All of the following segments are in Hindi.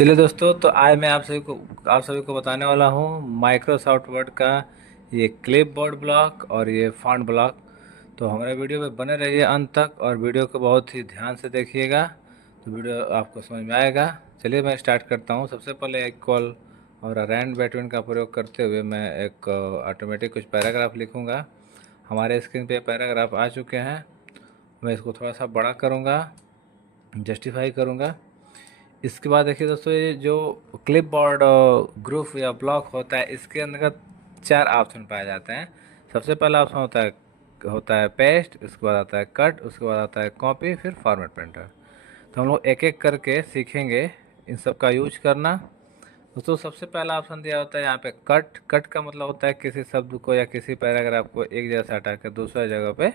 चलिए दोस्तों, तो आज मैं आप सभी को बताने वाला हूँ माइक्रोसॉफ्ट वर्ड का ये क्लिप बोर्ड ब्लॉक और ये फॉन्ट ब्लॉक। तो हमारे वीडियो में बने रहिए अंत तक और वीडियो को बहुत ही ध्यान से देखिएगा, तो वीडियो आपको समझ में आएगा। चलिए मैं स्टार्ट करता हूँ। सबसे पहले एक कॉल और रैंड बैटविन का प्रयोग करते हुए मैं एक ऑटोमेटिक कुछ पैराग्राफ लिखूँगा। हमारे स्क्रीन पे पैराग्राफ आ चुके हैं। मैं इसको थोड़ा सा बड़ा करूँगा, जस्टिफाई करूँगा। इसके बाद देखिए दोस्तों, ये जो क्लिपबोर्ड ग्रुप या ब्लॉक होता है, इसके अंतर्गत 4 ऑप्शन पाए जाते हैं। सबसे पहला ऑप्शन होता है पेस्ट, उसके बाद आता है कट, उसके बाद आता है कॉपी, फिर फॉर्मेट प्रिंटर। तो हम लोग एक एक करके सीखेंगे इन सब का यूज करना। दोस्तों सबसे पहला ऑप्शन दिया होता है यहाँ पे कट। कट का मतलब होता है किसी शब्द को या किसी पैराग्राफ को एक जगह से हटा कर दूसरा जगह पे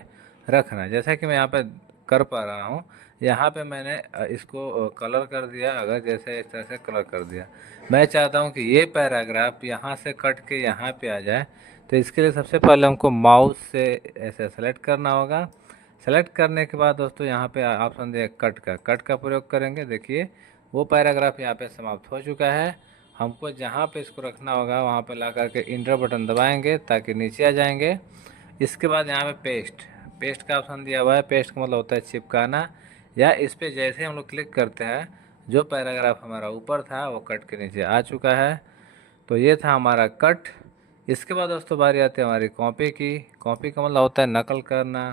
रखना। जैसा कि मैं यहाँ पे कर पा रहा हूँ, यहाँ पे मैंने इसको कलर कर दिया। अगर जैसे इस तरह से कलर कर दिया, मैं चाहता हूँ कि ये पैराग्राफ यहाँ से कट के यहाँ पे आ जाए। तो इसके लिए सबसे पहले हमको माउस से ऐसे सेलेक्ट करना होगा। सेलेक्ट करने के बाद दोस्तों यहाँ पे ऑप्शन दिया कट का प्रयोग करेंगे। देखिए वो पैराग्राफ यहाँ पे समाप्त हो चुका है। हमको जहाँ पे इसको रखना होगा वहाँ पे ला करके इंटर बटन दबाएंगे ताकि नीचे आ जाएंगे। इसके बाद यहाँ पे पेस्ट का ऑप्शन दिया हुआ है। पेस्ट का मतलब होता है चिपकाना, या इस पर जैसे हम लोग क्लिक करते हैं जो पैराग्राफ हमारा ऊपर था वो कट के नीचे आ चुका है। तो ये था हमारा कट। इसके बाद दोस्तों बारी आती है हमारी कॉपी की। कॉपी का मतलब होता है नकल करना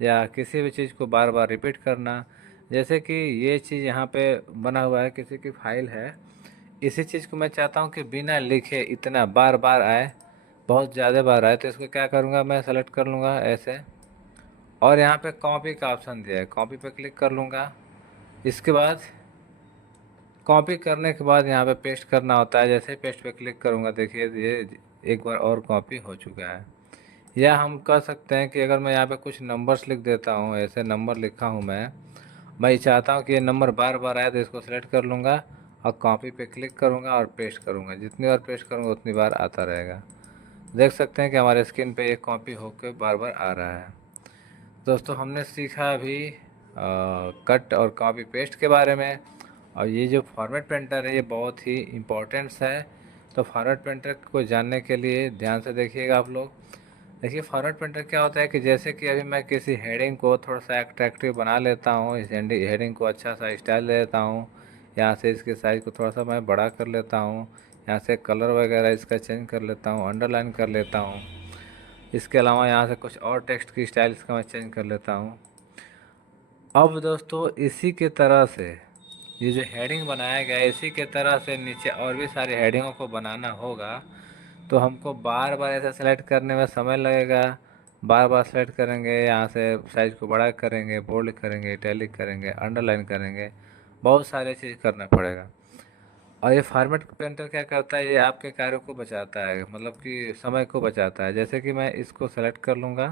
या किसी भी चीज़ को बार बार रिपीट करना। जैसे कि ये चीज़ यहाँ पे बना हुआ है, किसी की फाइल है, इसी चीज़ को मैं चाहता हूँ कि बिना लिखे इतना बार बार आए, बहुत ज़्यादा बार आए। तो इसको क्या करूँगा, मैं सेलेक्ट कर लूँगा ऐसे, और यहाँ पे कॉपी का ऑप्शन दिया है, कॉपी पे क्लिक कर लूँगा। इसके बाद कॉपी करने के बाद यहाँ पे पेस्ट करना होता है। जैसे पेस्ट पे क्लिक करूँगा, देखिए ये एक बार और कॉपी हो चुका है। या हम कह सकते हैं कि अगर मैं यहाँ पे कुछ नंबर्स लिख देता हूँ, ऐसे नंबर लिखा हूँ मैं चाहता हूँ कि ये नंबर बार बार आए, तो इसको सेलेक्ट कर लूँगा और कॉपी पे क्लिक करूँगा और पेस्ट करूँगा। जितनी बार पेस्ट करूँगा उतनी बार आता रहेगा। देख सकते हैं कि हमारे स्क्रीन पे ये कॉपी होकर बार बार आ रहा है। दोस्तों हमने सीखा अभी कट और कॉपी पेस्ट के बारे में। और ये जो फॉर्मेट प्रिंटर है ये बहुत ही इम्पोर्टेंट्स है। तो फॉर्मेट प्रिंटर को जानने के लिए ध्यान से देखिएगा आप लोग। देखिए फॉर्मेट प्रिंटर क्या होता है कि जैसे कि अभी मैं किसी हेडिंग को थोड़ा सा अट्रैक्टिव बना लेता हूँ, इस हेडिंग को अच्छा सा स्टाइल दे देता हूँ। यहाँ से इसके साइज़ को थोड़ा सा मैं बड़ा कर लेता हूँ, यहाँ से कलर वगैरह इसका चेंज कर लेता हूँ, अंडरलाइन कर लेता हूँ। इसके अलावा यहाँ से कुछ और टेक्स्ट की स्टाइल इसका मैं चेंज कर लेता हूँ। अब दोस्तों इसी के तरह से ये जो हेडिंग बनाया गया है, इसी के तरह से नीचे और भी सारे हेडिंगों को बनाना होगा। तो हमको बार बार ऐसे सेलेक्ट करने में समय लगेगा। बार बार सेलेक्ट करेंगे, यहाँ से साइज़ को बड़ा करेंगे, बोल्ड करेंगे, इटैलिक करेंगे, अंडरलाइन करेंगे, बहुत सारे चीज़ करना पड़ेगा। और ये फॉर्मेट पेंटर क्या करता है, ये आपके कार्यों को बचाता है, मतलब कि समय को बचाता है। जैसे कि मैं इसको सेलेक्ट कर लूँगा।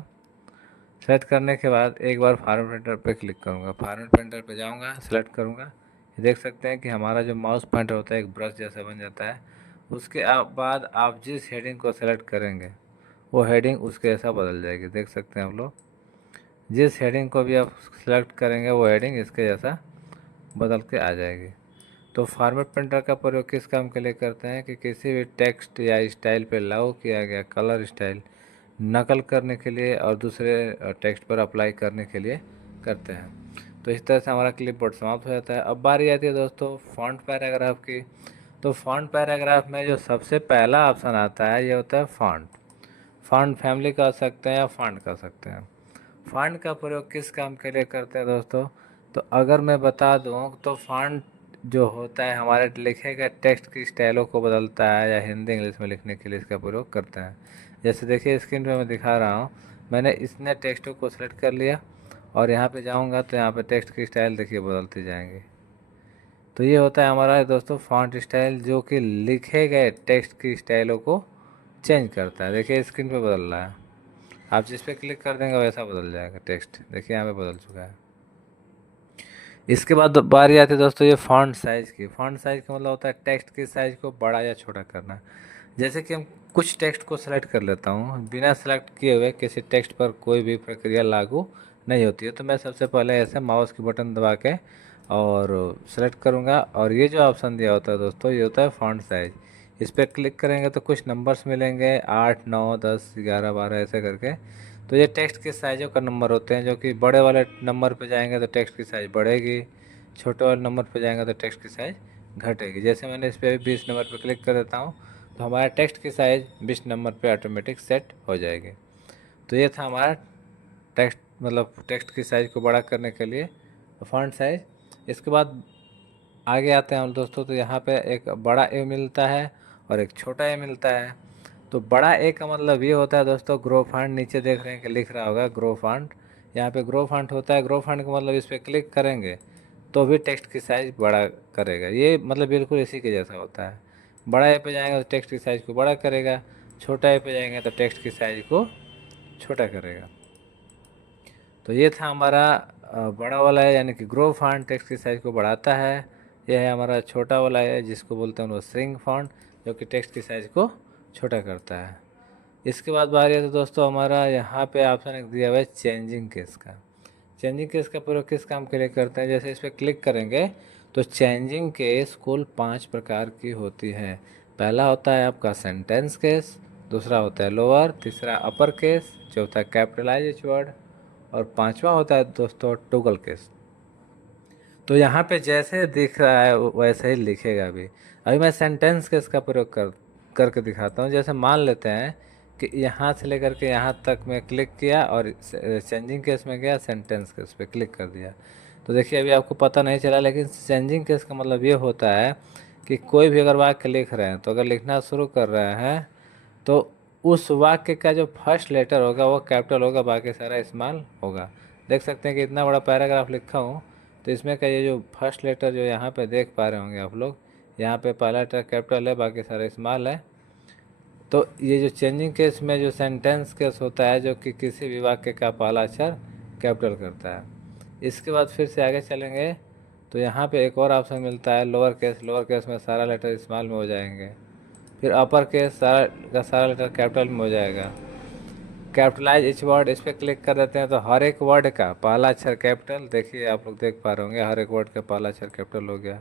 सेलेक्ट करने के बाद एक बार फॉर्मेट पेंटर पे क्लिक करूँगा, फॉर्मेट पेंटर पे जाऊँगा, सेलेक्ट करूँगा। ये देख सकते हैं कि हमारा जो माउस पॉइंटर होता है एक ब्रश जैसा बन जाता है। उसके बाद आप जिस हेडिंग को सेलेक्ट करेंगे वो हेडिंग उसके जैसा बदल जाएगी। देख सकते हैं आप लोग, जिस हेडिंग को भी आप सेलेक्ट करेंगे वो हेडिंग इसके जैसा बदल के आ जाएगी। तो फॉर्मेट प्रिंटर का प्रयोग किस काम के लिए करते हैं कि किसी भी टेक्स्ट या स्टाइल पे लागू किया गया कलर स्टाइल नकल करने के लिए और दूसरे टेक्स्ट पर अप्लाई करने के लिए करते हैं। तो इस तरह से हमारा क्लिपबोर्ड समाप्त हो जाता है। अब बारी आती है दोस्तों फॉन्ट पैराग्राफ की। तो फॉन्ट पैराग्राफ में जो सबसे पहला ऑप्शन आता है ये होता है फॉन्ट। फॉन्ट फैमिली कर सकते हैं या फॉन्ट कर सकते हैं। फॉन्ट का प्रयोग किस काम के लिए करते हैं दोस्तों, तो अगर मैं बता दूं तो फॉन्ट जो होता है हमारे लिखे गए टेक्स्ट की स्टाइलों को बदलता है या हिंदी इंग्लिश में लिखने के लिए इसका प्रयोग करते हैं। जैसे देखिए स्क्रीन पे मैं दिखा रहा हूँ, मैंने इसने टेक्स्ट को सेलेक्ट कर लिया और यहाँ पे जाऊँगा तो यहाँ पे टेक्स्ट की स्टाइल देखिए बदलती जाएंगी। तो ये होता है हमारा दोस्तों फॉन्ट स्टाइल, जो कि लिखे गए टेक्स्ट की स्टाइलों को चेंज करता है। देखिए स्क्रीन पे बदल रहा है, आप जिस पे क्लिक कर देंगे वैसा बदल जाएगा टेक्स्ट। देखिए यहाँ पे बदल चुका है। इसके बाद बारी आती है दोस्तों ये फ़ॉन्ट साइज़ की। फ़ॉन्ट साइज़ का मतलब होता है टेक्स्ट की साइज़ को बड़ा या छोटा करना। जैसे कि हम कुछ टेक्स्ट को सेलेक्ट कर लेता हूँ, बिना सेलेक्ट किए हुए किसी टेक्स्ट पर कोई भी प्रक्रिया लागू नहीं होती है। तो मैं सबसे पहले ऐसे माउस की बटन दबा के और सेलेक्ट करूँगा और ये जो ऑप्शन दिया होता है दोस्तों, ये होता है फ़ॉन्ट साइज़। इस पर क्लिक करेंगे तो कुछ नंबर्स मिलेंगे 8, 9, 10, 11, 12 ऐसे करके। तो ये टेक्स्ट के साइज़ों का नंबर होते हैं, जो कि बड़े वाले नंबर पे जाएंगे तो टेक्स्ट की साइज़ बढ़ेगी, छोटे वाले नंबर पे जाएंगे तो टेक्स्ट की साइज़ घटेगी। जैसे मैंने इस पर 20 नंबर पर क्लिक कर देता हूँ तो हमारा टेक्स्ट की साइज़ 20 नंबर पर ऑटोमेटिक सेट हो जाएगी। तो ये था हमारा टेक्स्ट, मतलब टेक्स्ट की साइज़ को बड़ा करने के लिए फ़ॉन्ट साइज़। इसके बाद आगे आते हैं हम दोस्तों, तो यहाँ पे एक बड़ा ए मिलता है और एक छोटा ए मिलता है। तो बड़ा ए का मतलब ये होता है दोस्तों ग्रो फॉन्ट। नीचे देख रहे हैं कि लिख रहा होगा ग्रो फॉन्ट, यहाँ पे ग्रो फॉन्ट होता है। ग्रो फॉन्ट का मतलब इस पर क्लिक करेंगे तो भी टेक्स्ट की साइज़ बड़ा करेगा। ये मतलब बिल्कुल इसी के जैसा होता है। बड़ा ए पे जाएंगे तो टेक्स्ट की साइज़ को बड़ा करेगा, छोटा ए पे जाएंगे तो टेक्स्ट की साइज़ को छोटा करेगा। तो ये था हमारा बड़ा वाला है, यानी कि ग्रो फॉन्ट टेक्स्ट की साइज़ को बढ़ाता है। यह है हमारा छोटा वाला है जिसको बोलते हैं वो श्रिंक फॉन्ट, जो कि टेक्स्ट की साइज़ को छोटा करता है। इसके बाद बारी है तो दोस्तों हमारा यहाँ पे ऑप्शन एक दिया हुआ है चेंजिंग केस का। चेंजिंग केस का प्रयोग किस काम के लिए करते हैं? जैसे इस पर क्लिक करेंगे तो चेंजिंग केस कुल 5 प्रकार की होती है। पहला होता है आपका सेंटेंस केस, दूसरा होता है लोअर, तीसरा अपर केस, चौथा कैपिटलाइज वर्ड और पांचवा होता है दोस्तों टॉगल केस। तो यहाँ पे जैसे दिख रहा है वैसे ही लिखेगा भी। अभी मैं सेंटेंस केस का प्रयोग करके दिखाता हूँ। जैसे मान लेते हैं कि यहाँ से लेकर के यहाँ तक मैं क्लिक किया और चेंजिंग केस में गया, सेंटेंस केस पे क्लिक कर दिया। तो देखिए अभी आपको पता नहीं चला, लेकिन चेंजिंग केस का मतलब ये होता है कि कोई भी अगर वाक्य लिख रहे हैं, तो अगर लिखना शुरू कर रहे हैं तो उस वाक्य का जो फर्स्ट लेटर होगा वो कैपिटल होगा, बाकी सारा स्मॉल होगा। देख सकते हैं कि इतना बड़ा पैराग्राफ लिखा हूँ तो इसमें का ये जो फर्स्ट लेटर जो यहाँ पे देख पा रहे होंगे आप लोग, यहाँ पे पहला लेटर कैपिटल है, बाकी सारा स्मॉल है। तो ये जो चेंजिंग केस में जो सेंटेंस केस होता है, जो कि किसी भी वाक्य का पहला अक्षर कैपिटल करता है। इसके बाद फिर से आगे चलेंगे तो यहाँ पे एक और ऑप्शन मिलता है लोअर केस। लोअर केस में सारा लेटर स्मॉल में हो जाएंगे। फिर अपर केस सारा का सारा लेटर कैपिटल में हो जाएगा। कैपिटलाइज इच वर्ड, इस पर क्लिक कर देते हैं तो हर एक वर्ड का पहला अक्षर कैपिटल, देखिए आप लोग देख पा रहे होंगे हर एक वर्ड का पहला अक्षर कैपिटल हो गया।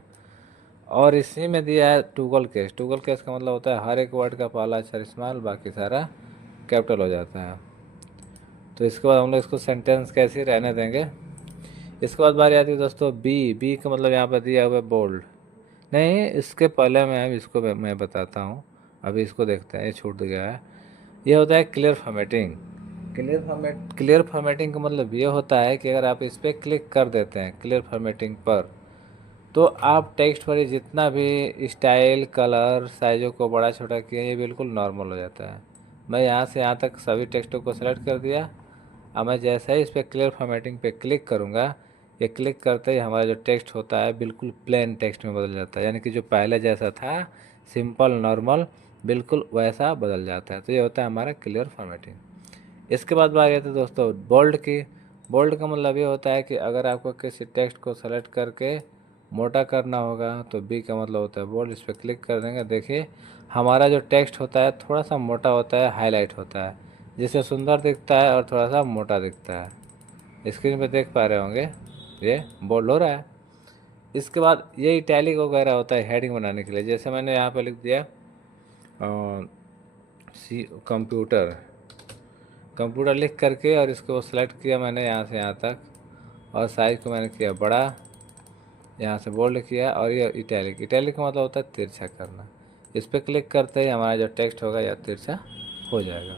और इसी में दिया है टूगल केस। टूगल केस का मतलब होता है हर एक वर्ड का पहला अक्षर स्मॉल, बाकी सारा कैपिटल हो जाता है। तो इसके बाद हम लोग इसको सेंटेंस कैसे रहने देंगे। इसके बाद बारी आती है दोस्तों बी। बी का मतलब यहाँ पर दिया हुआ है बोल्ड। नहीं, इसके पहले मैं इसको मैं बताता हूँ। अभी इसको देखते हैं, ये छूट गया है। ये होता है क्लियर फॉर्मेटिंग। क्लियर फॉर्मेटिंग का मतलब ये होता है कि अगर आप इस पर क्लिक कर देते हैं क्लियर फॉर्मेटिंग पर, तो आप टेक्स्ट पर जितना भी स्टाइल, कलर, साइज़ों को बड़ा छोटा किए, ये बिल्कुल नॉर्मल हो जाता है। मैं यहाँ से यहाँ तक सभी टेक्स्टों को सेलेक्ट कर दिया। अब मैं जैसे ही इस पर क्लियर फॉर्मेटिंग पे क्लिक करूँगा, ये क्लिक करते ही हमारा जो टेक्स्ट होता है बिल्कुल प्लेन टेक्स्ट में बदल जाता है, यानी कि जो पहले जैसा था सिंपल नॉर्मल बिल्कुल वैसा बदल जाता है। तो ये होता है हमारा क्लियर फॉर्मेटिंग। इसके बाद बात आती है दोस्तों बोल्ड की। बोल्ड का मतलब ये होता है कि अगर आपको किसी टेक्स्ट को सेलेक्ट करके मोटा करना होगा तो बी का मतलब होता है बोल्ड। इस पर क्लिक कर देंगे, देखिए हमारा जो टेक्स्ट होता है थोड़ा सा मोटा होता है, हाईलाइट होता है, जिससे सुंदर दिखता है और थोड़ा सा मोटा दिखता है। स्क्रीन पे देख पा रहे होंगे ये बोल्ड हो रहा है। इसके बाद ये इटैलिक वगैरह होता है हेडिंग बनाने के लिए। जैसे मैंने यहाँ पे लिख दिया सी कंप्यूटर, कंप्यूटर लिख करके और इसको सेलेक्ट किया मैंने यहाँ से यहाँ तक, और साइज़ को मैंने किया बड़ा, यहाँ से बोल्ड किया। और ये इटैलिक, इटैलिक का मतलब होता है तिरछा करना। इस पर क्लिक करते ही हमारा जो टेक्स्ट होगा या तिरछा हो जाएगा।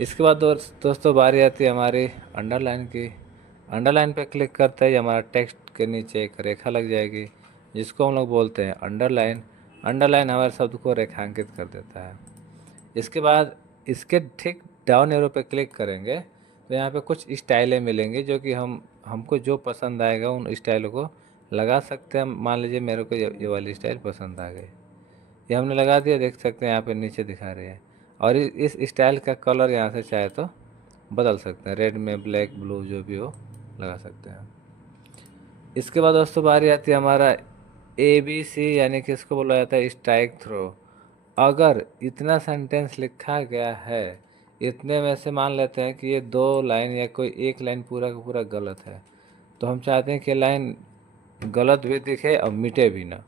इसके बाद दोस्तों बारी आती है हमारी अंडरलाइन की। अंडरलाइन पे क्लिक करते ही हमारा टेक्स्ट के नीचे एक रेखा लग जाएगी, जिसको हम लोग बोलते हैं अंडरलाइन। अंडरलाइन हमारे शब्द को रेखांकित कर देता है। इसके बाद इसके ठीक डाउन एरो पे क्लिक करेंगे तो यहाँ पे कुछ स्टाइलें मिलेंगी, जो कि हमको जो पसंद आएगा उन स्टाइलों को लगा सकते हैं। मान लीजिए मेरे को ये वाली स्टाइल पसंद आ गई, ये हमने लगा दिया। देख सकते हैं यहाँ पे नीचे दिखा रही है। और इस स्टाइल का कलर यहाँ से चाहे तो बदल सकते हैं, रेड में, ब्लैक, ब्लू जो भी हो लगा सकते हैं। इसके बाद दोस्तों बारी आती है हमारा ABC, यानी कि इसको बोला जाता है स्ट्राइक थ्रो। अगर इतना सेंटेंस लिखा गया है, इतने में से मान लेते हैं कि ये 2 लाइन या कोई एक लाइन पूरा का पूरा गलत है, तो हम चाहते हैं कि लाइन गलत भी दिखे और मिटे भी ना।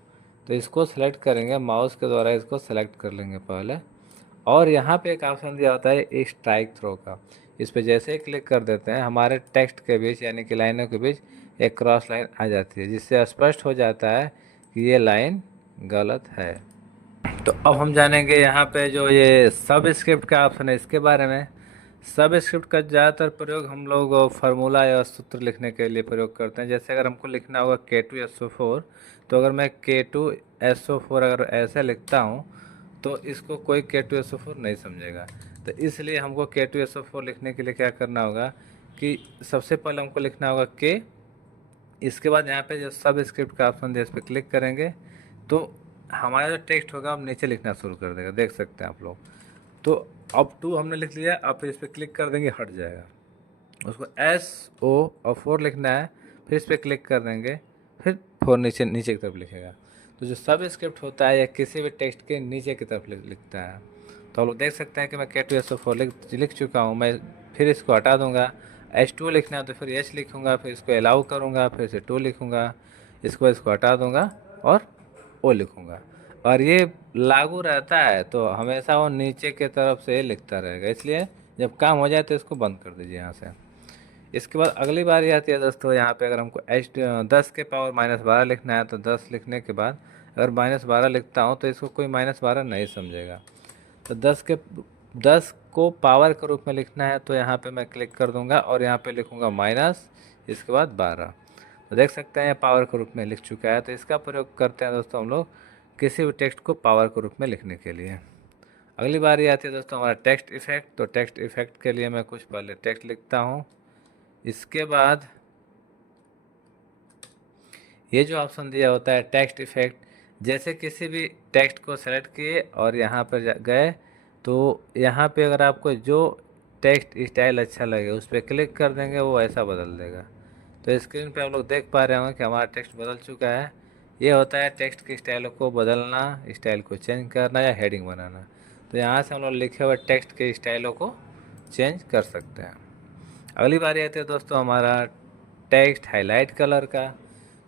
तो इसको सेलेक्ट करेंगे, माउस के द्वारा इसको सेलेक्ट कर लेंगे पहले। और यहाँ पे एक ऑप्शन दिया होता है स्ट्राइक थ्रो का। इस पे जैसे ही क्लिक कर देते हैं हमारे टेक्स्ट के बीच यानी कि लाइनों के बीच एक क्रॉस लाइन आ जाती है, जिससे स्पष्ट हो जाता है कि ये लाइन गलत है। तो अब हम जानेंगे यहाँ पे जो ये सब स्क्रिप्ट का ऑप्शन है इसके बारे में। सब स्क्रिप्ट का ज़्यादातर प्रयोग हम लोग फार्मूला या सूत्र लिखने के लिए प्रयोग करते हैं। जैसे अगर हमको लिखना होगा K2SO4, तो अगर मैं K2SO4 अगर ऐसे लिखता हूँ तो इसको कोई K2SO4 नहीं समझेगा। तो इसलिए हमको K2SO4 लिखने के लिए क्या करना होगा कि सबसे पहले हमको लिखना होगा K, इसके बाद यहाँ पे जो सब स्क्रिप्ट का ऑप्शन है इस पर क्लिक करेंगे तो हमारा जो टेक्स्ट होगा हम नीचे लिखना शुरू कर देगा, देख सकते हैं आप लोग। तो अब 2 हमने लिख लिया, अब फिर इस पर क्लिक कर देंगे हट जाएगा। उसको SO और 4 लिखना है, फिर इस पर क्लिक कर देंगे, फिर 4 नीचे नीचे की तरफ लिखेगा। तो जो सब स्क्रिप्ट होता है या किसी भी टेक्स्ट के नीचे की तरफ लिखता है। तो आप लोग देख सकते हैं कि मैं K2SO4 लिख चुका हूँ। मैं फिर इसको हटा दूँगा, H2 लिखना है तो फिर H लिखूँगा, फिर इसको अलाउ करूँगा, फिर से 2 लिखूँगा, इसको हटा दूँगा और O लिखूँगा। और ये लागू रहता है तो हमेशा वो नीचे के तरफ से लिखता रहेगा, इसलिए जब काम हो जाए तो इसको बंद कर दीजिए यहाँ से। इसके बाद अगली बारी आती है दोस्तों, यहाँ पे अगर हमको 10 के पावर -12 लिखना है तो 10 लिखने के बाद अगर -12 लिखता हूँ तो इसको कोई -12 नहीं समझेगा। तो 10 को पावर के रूप में लिखना है तो यहाँ पे मैं क्लिक कर दूंगा और यहाँ पे लिखूंगा माइनस, इसके बाद 12। तो देख सकते हैं ये पावर के रूप में लिख चुका है। तो इसका प्रयोग करते हैं दोस्तों हम लोग किसी भी टेक्स्ट को पावर के रूप में लिखने के लिए। अगली बारी आती है दोस्तों हमारा टेक्स्ट इफेक्ट। तो टेक्स्ट इफेक्ट के लिए मैं कुछ पहले टेक्स्ट लिखता हूँ, इसके बाद ये जो ऑप्शन दिया होता है टेक्स्ट इफेक्ट, जैसे किसी भी टेक्स्ट को सेलेक्ट किए और यहाँ पर गए तो यहाँ पे अगर आपको जो टेक्स्ट स्टाइल अच्छा लगे उस पर क्लिक कर देंगे, वो ऐसा बदल देगा। तो स्क्रीन पे आप लोग देख पा रहे होंगे कि हमारा टेक्स्ट बदल चुका है। ये होता है टेक्स्ट की स्टाइल को बदलना, स्टाइल को चेंज करना या हेडिंग बनाना। तो यहाँ से हम लोग लिखे हुए टेक्स्ट के स्टाइलों को चेंज कर सकते हैं। अगली बारी आती है दोस्तों हमारा टेक्स्ट हाईलाइट कलर का।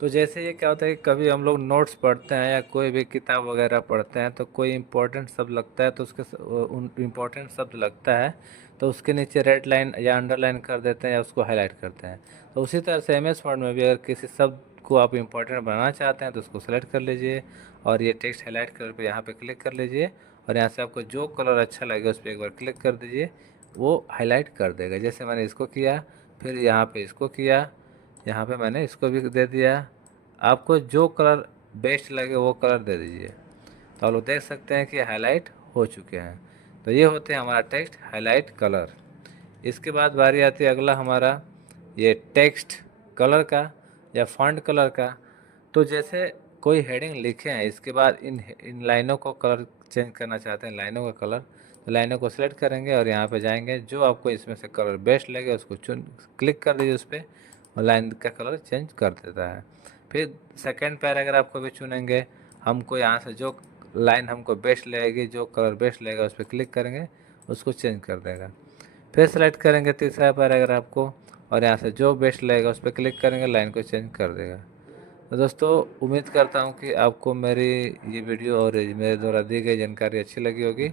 तो जैसे ये क्या होता है कि कभी हम लोग नोट्स पढ़ते हैं या कोई भी किताब वगैरह पढ़ते हैं तो कोई इंपॉर्टेंट शब्द लगता है तो उसके इम्पोर्टेंट शब्द लगता है तो उसके नीचे रेड लाइन या अंडरलाइन कर देते हैं या उसको हाईलाइट करते हैं। तो उसी तरह से MS वर्ड में भी अगर किसी शब्द को आप इम्पोर्टेंट बनाना चाहते हैं तो उसको सेलेक्ट कर लीजिए और ये टेक्स्ट हाईलाइट कलर पे यहाँ पे क्लिक कर लीजिए और यहाँ से आपको जो कलर अच्छा लगे उस पर एक बार क्लिक कर दीजिए, वो हाईलाइट कर देगा। जैसे मैंने इसको किया, फिर यहाँ पे इसको किया, यहाँ पे मैंने इसको भी दे दिया। आपको जो कलर बेस्ट लगे वो कलर दे दीजिए। तो आप लोग देख सकते हैं कि हाईलाइट हो चुके हैं। तो ये होते हैं हमारा टेक्स्ट हाईलाइट कलर। इसके बाद बारी आती है अगला हमारा ये टेक्स्ट कलर का या फॉन्ट कलर का। तो जैसे कोई हेडिंग लिखे हैं, इसके बाद इन लाइनों को कलर चेंज करना चाहते हैं, लाइनों का कलर, तो लाइनों को सेलेक्ट करेंगे और यहाँ पे जाएंगे, जो आपको इसमें से कलर बेस्ट लगे उसको क्लिक कर दीजिए उस पर और लाइन का कलर चेंज कर देता है। फिर सेकेंड पैराग्राफ को भी चुनेंगे, हमको यहाँ से जो लाइन हमको बेस्ट लगेगी, जो कलर बेस्ट लगेगा उस पर क्लिक करेंगे, उसको चेंज कर देगा। फिर सेलेक्ट करेंगे तीसरा पैराग्राफ को और यहाँ से जो बेस्ट लगेगा उस पर क्लिक करेंगे, लाइन को चेंज कर देगा। तो दोस्तों उम्मीद करता हूँ कि आपको मेरी ये वीडियो और मेरे द्वारा दी गई जानकारी अच्छी लगी होगी।